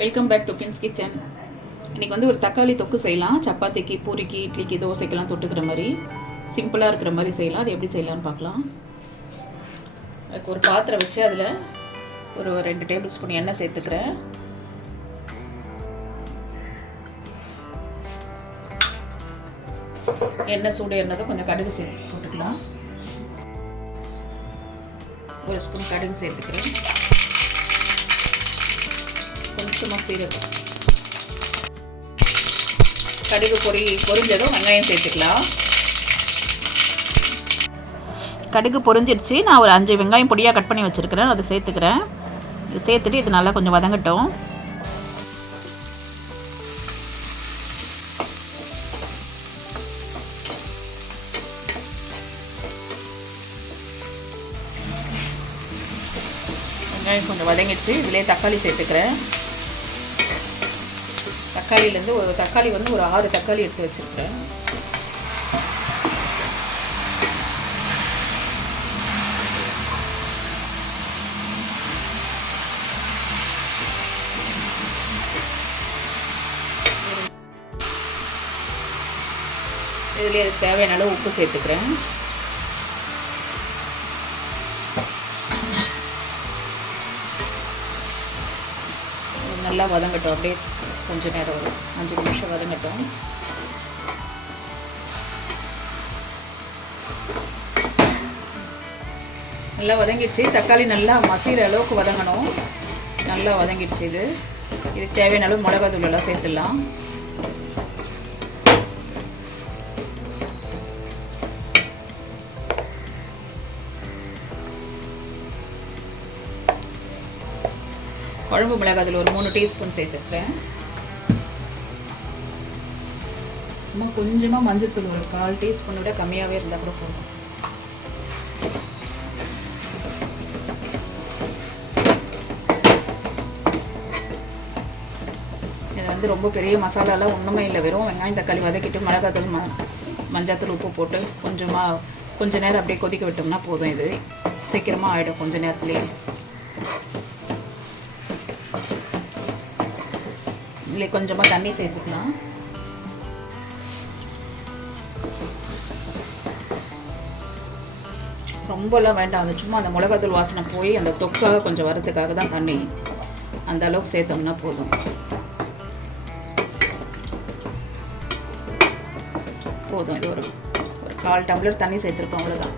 Welcome back to bins kitchen இன்றைக்கி வந்து ஒரு தக்காளி தொக்கு செய்யலாம். சப்பாத்திக்கு பூரிக்கு இட்லிக்கு தோசைக்கெல்லாம் தொட்டுக்கிற மாதிரி சிம்பிளாக இருக்கிற மாதிரி செய்யலாம். அது எப்படி செய்யலாம்னு பார்க்கலாம். அதுக்கு ஒரு பாத்திரம் வச்சு அதில் ஒரு ரெண்டு டேபிள் ஸ்பூன் எண்ணெய் சேர்த்துக்கிறேன். எண்ணெய் சூடு எண்ணதும் கொஞ்சம் கடுகு சே போட்டுக்கலாம். ஒரு ஸ்பூன் கடுகு சேர்த்துக்கிறேன். கொஞ்சமாக சீரகம். கடுகு பொரி பொரிஞ்சதும் வெங்காயம் சேர்த்துக்கலாம். கடுகு பொரிஞ்சிடுச்சு நான் ஒரு அஞ்சு வெங்காயம் பொடியாக கட் பண்ணி வச்சுருக்கிறேன். அதை சேர்த்துக்கிறேன். இது சேர்த்துட்டு இது நல்லா கொஞ்சம் வதங்கட்டும். வெங்காயம் கொஞ்சம் வதங்கிடுச்சு. இதிலே தக்காளி சேர்த்துக்கிறேன். தக்காளியிலேருந்து ஒரு தக்காளி வந்து ஒரு ஆறு தக்காளி எடுத்து வச்சுருக்கேன். இதுலேயே தேவையான அளவு உப்பு சேர்த்துக்கிறேன். நல்லா வதங்கட்டும் அப்படியே கொஞ்சம் நேரம் ஒரு அஞ்சு நிமிஷம் வதங்கட்டும். நல்லா வதங்கிடுச்சு. தக்காளி நல்லா மசிகிற அளவுக்கு வதங்கணும். நல்லா வதங்கிடுச்சு இது. இதுக்கு தேவையான அளவு மிளகா தூளெல்லாம் சேர்த்துடலாம். குழம்பு மிளகாய் அதில் ஒரு மூணு டீஸ்பூன் சேர்த்துக்கிறேன். சும்மா கொஞ்சமாக மஞ்சத்தூள் ஒரு கால் டீஸ்பூன் விட கம்மியாகவே இருந்தால் கூட போதும். இது வந்து ரொம்ப பெரிய மசாலாலாம் ஒன்றுமே இல்லை. வெறும் வெங்காயம் தக்காளி வதக்கிட்டு மிளகாத்தூள் ம மஞ்சத்தூள் உப்பு போட்டு கொஞ்சமாக கொஞ்ச நேரம் அப்படியே கொதிக்க விட்டோம்னா போதும் இது. சீக்கிரமாக ஆகிடும் கொஞ்ச நேரத்துலேயே. இல்லை கொஞ்சமாக தண்ணி சேர்த்துக்கலாம். ரொம்பலாம் வேண்டாம். அந்த சும்மா அந்த மிளகாத்தூள் வாசனை போய் அந்த தொக்காக கொஞ்சம் வரத்துக்காக தான் தண்ணி அந்த அளவுக்கு சேர்த்தோம்னா போதும். போதும். இது ஒரு ஒரு கால் டம்ளர் தண்ணி சேர்த்துருப்போம் அவ்வளோதான்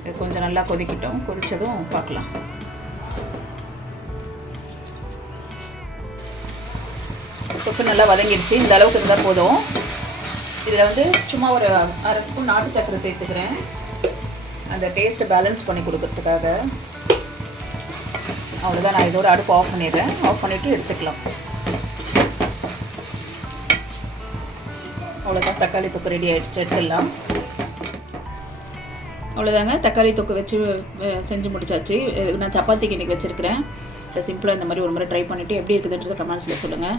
இது கொஞ்சம் நல்லா கொதிக்கட்டும். கொதித்ததும் பார்க்கலாம். தொக்கு நல்லா வதங்கிடுச்சு. இந்த அளவுக்கு இருந்தால் போதும். இதில் வந்து சும்மா ஒரு அரை ஸ்பூன் நாட்டு சக்கரை சேர்த்துக்கிறேன். அந்த டேஸ்ட்டை பேலன்ஸ் பண்ணி கொடுக்கறதுக்காக. அவ்வளோதான் நான் இதோட அடுப்பு ஆஃப் பண்ணிடுறேன். ஆஃப் பண்ணிவிட்டு எடுத்துக்கலாம். அவ்வளோதான் தக்காளி தொக்கு ரெடி ஆகிடுச்சு எடுத்துடலாம். அவ்வளோதாங்க தக்காளி தொக்கு வச்சு செஞ்சு முடிச்சாச்சு. நான் சப்பாத்திக்கு இன்றைக்கி வச்சுருக்கிறேன். சிம்பிளாக இந்த மாதிரி ஒரு முறை ட்ரை பண்ணிவிட்டு எப்படி இருக்குதுன்றதை கமெண்ட்ஸில் சொல்லுங்கள்